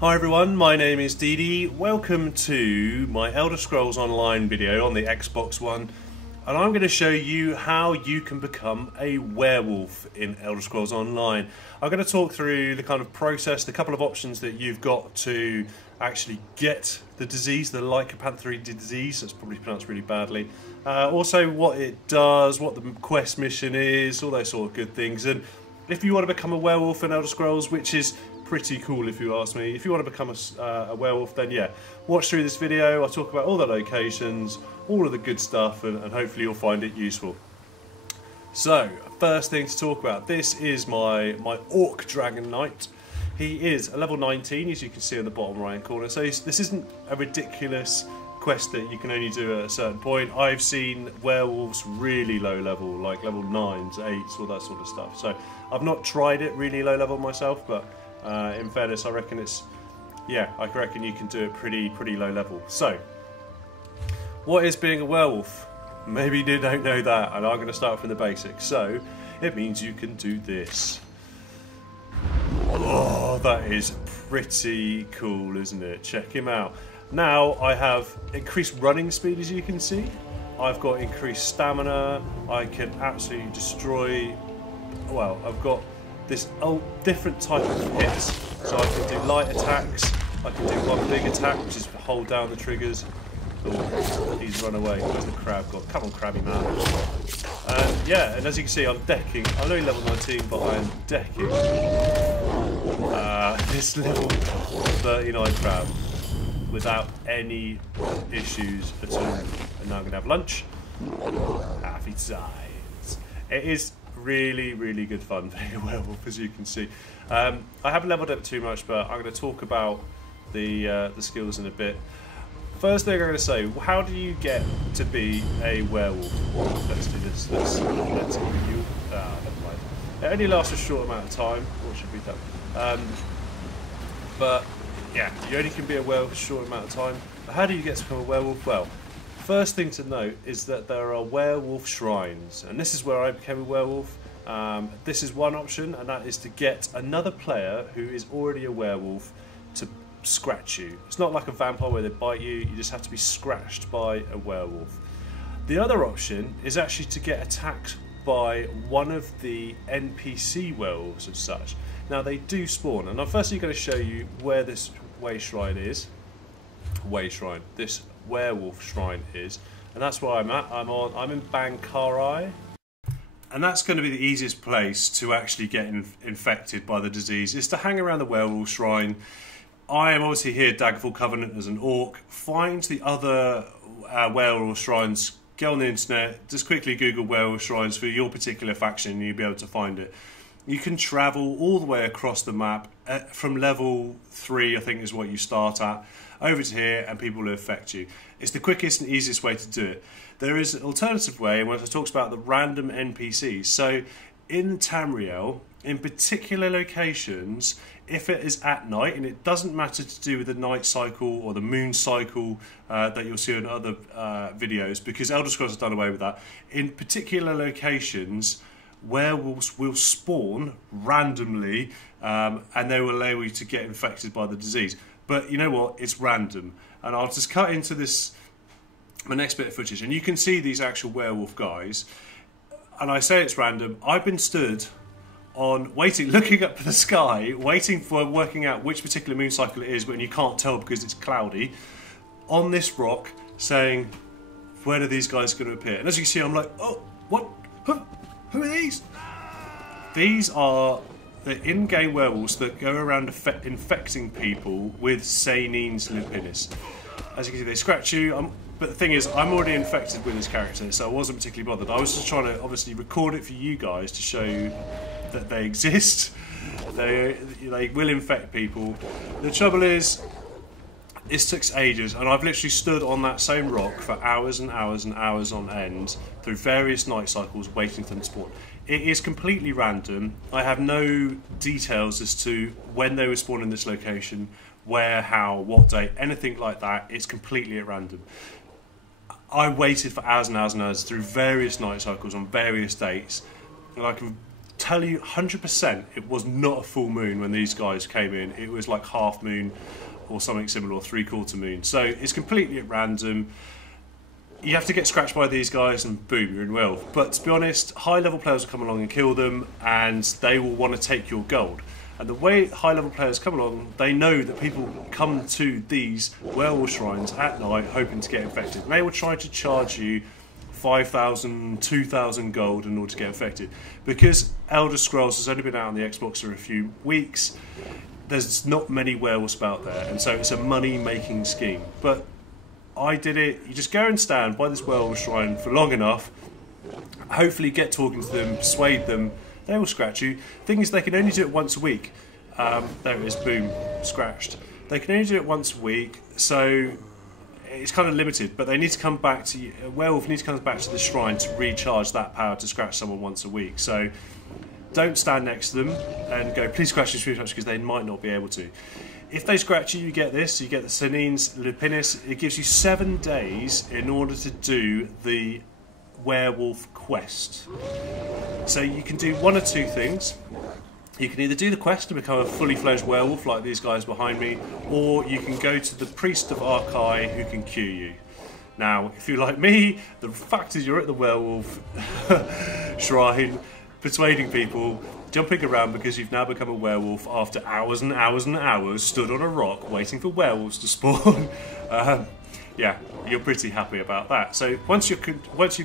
Hi everyone, my name is Dee. Welcome to my Elder Scrolls Online video on the Xbox One, and I'm going to show you how you can become a werewolf in Elder Scrolls Online. I'm going to talk through the kind of process, the couple of options that you've got to actually get the disease, the lycanthropy disease, that's probably pronounced really badly. Also what it does, what the quest mission is, all those sort of good things. And if you want to become a werewolf in Elder Scrolls, which is pretty cool if you ask me. If you want to become a werewolf, then yeah, watch through this video. I'll talk about all the locations, all of the good stuff, and hopefully you'll find it useful. So, first thing to talk about, this is my Orc Dragon Knight. He is a level 19, as you can see in the bottom right corner, so this isn't a ridiculous quest that you can only do at a certain point. I've seen werewolves really low level, like level 9s, 8s, all that sort of stuff. So, I've not tried it really low level myself, but in fairness, I reckon I reckon you can do it pretty low level. So, what is being a werewolf? Maybe you don't know that, and I'm going to start from the basics. So, it means you can do this. Oh, that is pretty cool, isn't it? Check him out. Now, I have increased running speed, as you can see. I've got increased stamina. I can absolutely destroy... Well, I've got this different type of hits, so I can do light attacks, I can do one big attack, which is hold down the triggers. Oh, he's run away. Where's the crab got? Come on, crabby man. Yeah, and as you can see, I'm decking. I'm only level 19, but I am decking this level 39 crab without any issues at all. And now I'm going to have lunch. Happy times. It is really good fun being a werewolf, as you can see. I haven't leveled up too much, but I'm going to talk about the skills in a bit. First thing I'm going to say, how do you get to be a werewolf? Let's do this. Let's you. Never mind. It only lasts a short amount of time. What should be done? But yeah, you only can be a werewolf for a short amount of time. But how do you get to become a werewolf? Well, first thing to note is that there are werewolf shrines, and this is where I became a werewolf. This is one option, and that is to get another player who is already a werewolf to scratch you. It's not like a vampire where they bite you, you just have to be scratched by a werewolf. The other option is actually to get attacked by one of the NPC werewolves as such. Now they do spawn, and I'm firstly going to show you where this shrine is. This werewolf shrine is, and that's where I'm at. I'm in Bankarai, and that's going to be the easiest place to actually get infected by the disease, is to hang around the werewolf shrine. I am obviously here, Daggerfall Covenant, as an orc. Find the other werewolf shrines. Get on the internet, just quickly Google werewolf shrines for your particular faction, and you'll be able to find it. You can travel all the way across the map from level 3, I think is what you start at, over to here, and people will affect you. It's the quickest and easiest way to do it. There is an alternative way, and when it talks about the random NPCs. So in Tamriel, in particular locations, if it is at night, and it doesn't matter to do with the night cycle or the moon cycle that you'll see in other videos, because Elder Scrolls has done away with that. In particular locations, werewolves will spawn randomly, and they will allow you to get infected by the disease. But you know what? It's random. And I'll just cut into my next bit of footage, and you can see these actual werewolf guys. And I say it's random. I've been stood on looking up at the sky, working out which particular moon cycle it is, but you can't tell because it's cloudy, on this rock, saying, when are these guys going to appear? And as you can see, I'm like, oh, what? Who are these? These are the in-game werewolves that go around infecting people with Senin's lupinus. As you can see, they scratch you. But the thing is, I'm already infected with this character, so I wasn't particularly bothered. I was just trying to obviously record it for you guys to show you that they exist. They will infect people. The trouble is, this took ages, and I've literally stood on that same rock for hours and hours and hours on end through various night cycles waiting for them to spawn. It is completely random. I have no details as to when they were spawned in this location, where, how, what day, anything like that. It's completely at random. I waited for hours and hours and hours through various night cycles on various dates, and I can tell you 100% it was not a full moon when these guys came in. It was like half moon or something similar, or 3/4 moon. So it's completely at random. You have to get scratched by these guys and boom, you're in werewolf. But to be honest, high level players will come along and kill them, and they will want to take your gold. And the way high level players come along, they know that people come to these werewolf shrines at night hoping to get infected. And they will try to charge you 5,000, 2,000 gold in order to get infected. Because Elder Scrolls has only been out on the Xbox for a few weeks, there's not many werewolves out there, and so it's a money making scheme. But I did it. You just go and stand by this werewolf shrine for long enough, hopefully get talking to them, persuade them, they will scratch you. Thing is, they can only do it once a week. There it is, boom, scratched. They can only do it once a week, so it's kind of limited, but they need to come back to, a werewolf needs to come back to the shrine to recharge that power to scratch someone once a week. So don't stand next to them and go, please scratch me, because they might not be able to. If they scratch you, you get this, you get the Senin's Lupinis. It gives you 7 days in order to do the Werewolf Quest. So you can do one or two things. You can either do the quest and become a fully fledged werewolf like these guys behind me, or you can go to the Priest of Arkai who can cure you. Now, if you're like me, the fact is you're at the werewolf shrine, persuading people, jumping around because you've now become a werewolf after hours and hours and hours stood on a rock waiting for werewolves to spawn. Yeah, you're pretty happy about that. So once you've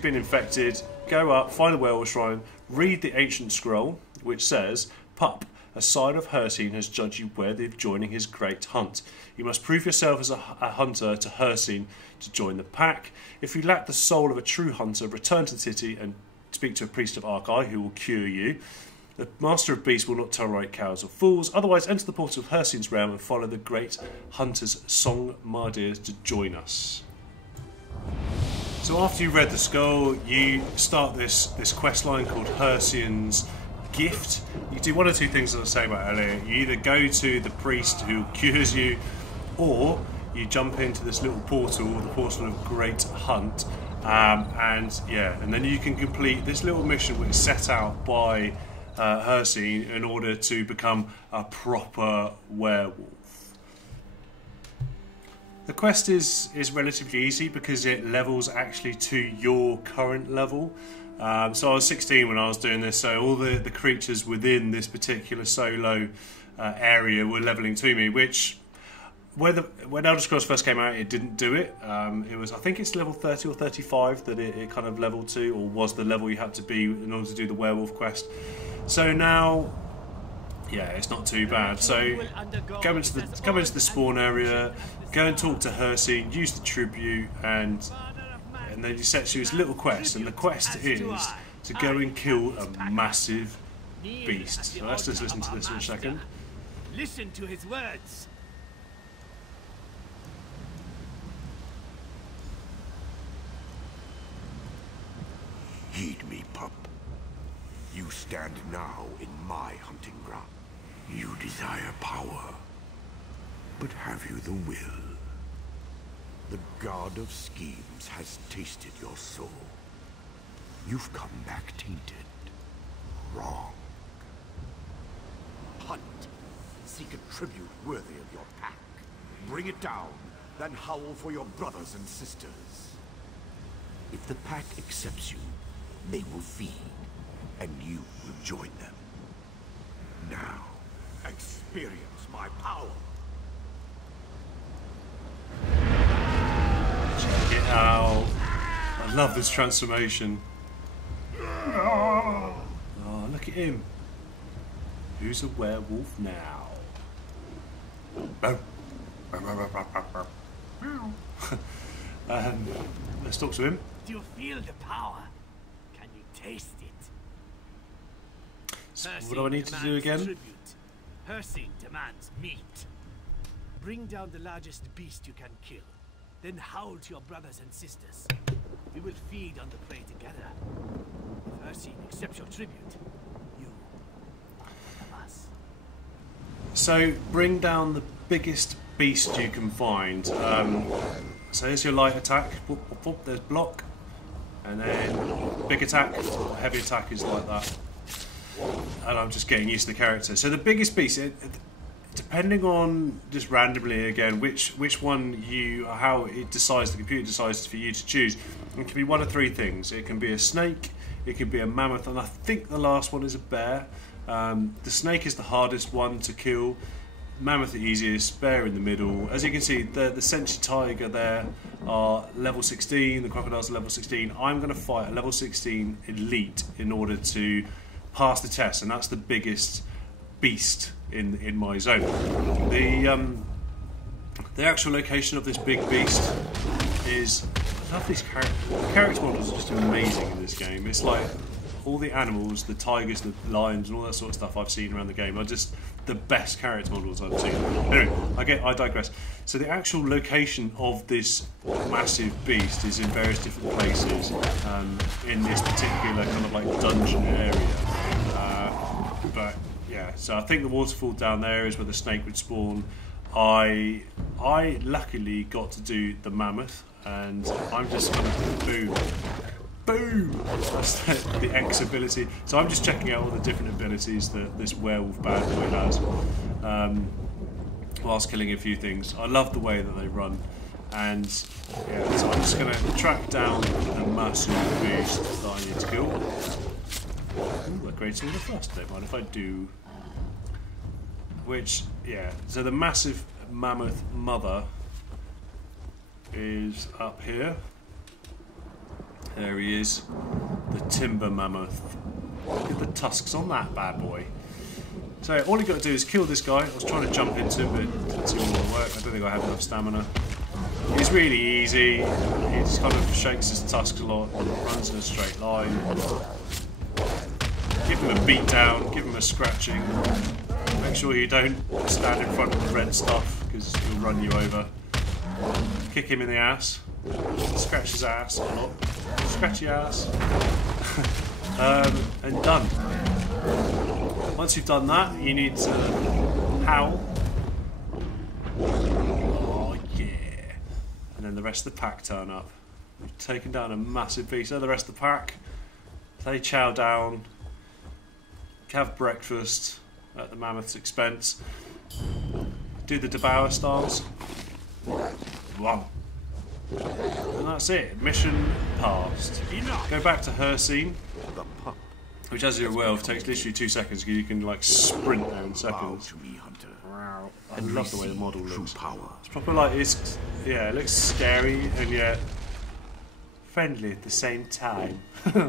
been infected, go up, find the werewolf shrine, read the ancient scroll, which says, "Pup, a side of Hircine has judged you worthy of joining his great hunt. You must prove yourself as a hunter to Hircine to join the pack. If you lack the soul of a true hunter, return to the city and speak to a priest of Arkai who will cure you. The Master of Beasts will not tolerate cowards or fools. Otherwise, enter the portal of Hircine's realm and follow the great hunter's song Mardir to join us." So after you read the scroll, you start this quest line called Hircine's Gift. You do one or two things, as I was saying about earlier. You either go to the priest who cures you, or you jump into this little portal, the portal of Great Hunt, and then you can complete this little mission which is set out by Hircine in order to become a proper werewolf. The quest is relatively easy because it levels actually to your current level. So I was 16 when I was doing this, so all the creatures within this particular solo area were leveling to me, which when Elder Scrolls first came out, it didn't do it. It was, I think it's level 30 or 35 that it kind of leveled to, or was the level you had to be in order to do the Werewolf Quest. So now, yeah, it's not too bad. So go into the spawn area, go and talk to Hircine, use the tribute, and then he sets you his little quest, and the quest is to go and kill a massive beast. So let's just listen to this for a second. Listen to his words. Heed me, pup. You stand now in my hunting ground. You desire power, but have you the will? The god of schemes has tasted your soul. You've come back tainted. Wrong. Hunt. Seek a tribute worthy of your pack. Bring it down, then howl for your brothers and sisters. If the pack accepts you, they will feed, and you will join them. Now, experience my power. Check it out. I love this transformation. Oh, look at him. Who's a werewolf now? Let's talk to him. Do you feel the power? Can you taste it? So what do I need to do again? Tribute. Hircine demands meat. Bring down the largest beast you can kill. Then howl to your brothers and sisters. We will feed on the prey together. If Hircine accepts your tribute, you have us. So bring down the biggest beast you can find. So here's your light attack. Whoop, whoop, whoop. There's block. And then big attack, heavy attack is like that. and I'm just getting used to the character. So the biggest beast, depending on just randomly again which one how it decides, the computer decides for you to choose, it can be one of three things. It can be a snake, it can be a mammoth, and I think the last one is a bear. The snake is the hardest one to kill, mammoth the easiest, bear in the middle. As you can see, the sentry tiger there are level 16, the crocodiles are level 16. I'm going to fight a level 16 elite in order to pass the test, and that's the biggest beast in my zone. The actual location of this big beast is, I love these character models are just amazing in this game. It's like all the animals, the tigers, the lions, and all that sort of stuff I've seen around the game are just the best character models I've seen. Anyway, I digress. So the actual location of this massive beast is in various different places in this particular kind of like dungeon area. But yeah, so I think the waterfall down there is where the snake would spawn. I luckily got to do the mammoth, and I'm just going to boom! That's the X ability. So I'm just checking out all the different abilities that this werewolf bad boy has, whilst killing a few things. I love the way that they run, and yeah, so I'm just going to track down the massive beast that I need to kill. Ooh, that creates all the fuss. Don't mind if I do. Which, yeah, so the massive mammoth mother is up here. There he is, the timber mammoth. Look at the tusks on that bad boy. So all you got to do is kill this guy. I was trying to jump into him, but it didn't seem to work. I don't think I have enough stamina. He's really easy. He just kind of shakes his tusks a lot and runs in a straight line. Give him a beat down, give him a scratching. Make sure you don't stand in front of the red stuff, because he'll run you over. Kick him in the ass. Scratch his ass a lot. Scratch your ass. And done. Once you've done that, you need to howl. Oh yeah. And then the rest of the pack turn up. You've taken down a massive beast. So the rest of the pack, they chow down, have breakfast at the mammoth's expense, do the devour stance. Wow. And that's it. Mission passed. Go back to her scene, which, as you're aware of, takes literally 2 seconds because you can like sprint there in seconds. I love the way the model looks. It's proper like it looks scary and yet friendly at the same time.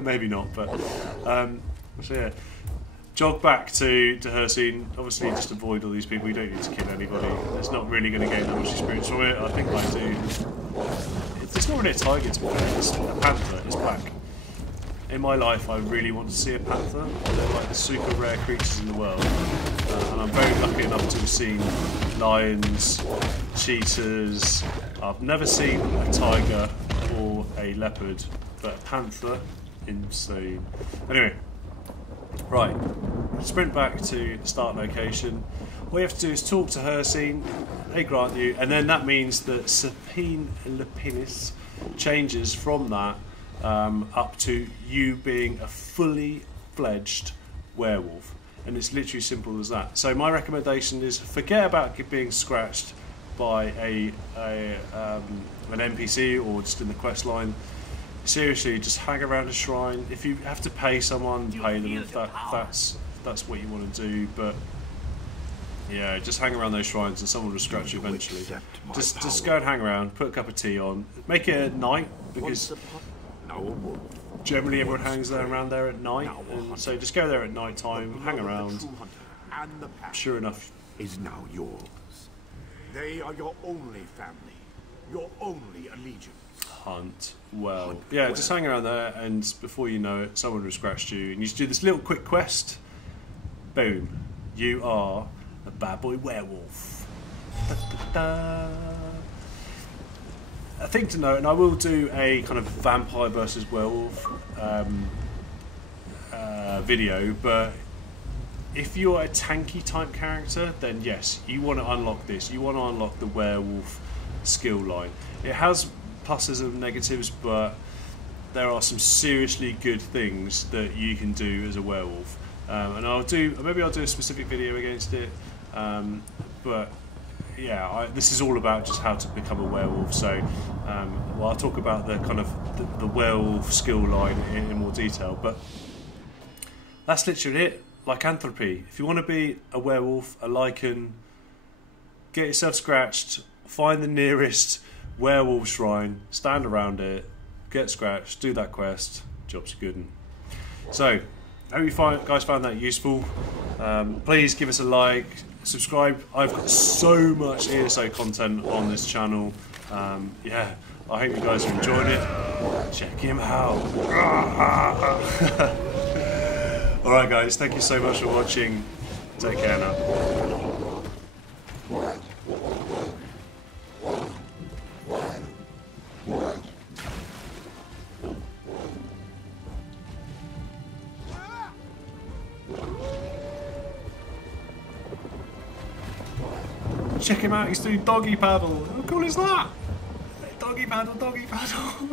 Maybe not, but so yeah. Jog back to her scene. Obviously, just avoid all these people. You don't need to kill anybody. It's not really going to gain that much experience from it. I think I do. It's not really a tiger, to be fair. It's a panther. It's black. In my life, I really want to see a panther. They're like the super rare creatures in the world. And I'm very lucky enough to have seen lions, cheetahs. I've never seen a tiger or a leopard, but a panther, insane. Anyway. Right, sprint back to the start location. All you have to do is talk to her scene, they grant you, and then that means that Sapine Lepinis changes from that up to you being a fully fledged werewolf. And it's literally simple as that. So my recommendation is forget about being scratched by an NPC or just in the quest line. Seriously, just hang around a shrine. If you have to pay someone, pay them. If that's what you want to do. But yeah, just hang around those shrines, and someone will scratch you eventually. Just go and hang around. Put a cup of tea on. Make it at night, because generally everyone hangs around there at night. And so just go there at night time, hang around. Sure enough, is now yours. They are your only family, your only allegiance. Hunt well. Yeah, just hang around there, and before you know it, someone will scratch you, and you just do this little quick quest. Boom. You are a bad boy werewolf. Da, da, da. A thing to note, and I will do a kind of vampire versus werewolf video, but if you're a tanky type character, then yes, you want to unlock this. You want to unlock the werewolf skill line. It has pluses and negatives, but there are some seriously good things that you can do as a werewolf. and maybe I'll do a specific video against it. But yeah, this is all about just how to become a werewolf. So well, I'll talk about the kind of the werewolf skill line in more detail. But that's literally it. Lycanthropy. If you want to be a werewolf, a lichen, get yourself scratched, find the nearest werewolf shrine, stand around it, get scratched, do that quest, job's good. So, I hope you guys found that useful. Please give us a like, subscribe. I've got so much ESO content on this channel. Yeah, I hope you guys are enjoying it. Check him out. Alright guys, thank you so much for watching. Take care now. Check him out, he's doing doggy paddle. How cool is that? Doggy paddle, doggy paddle.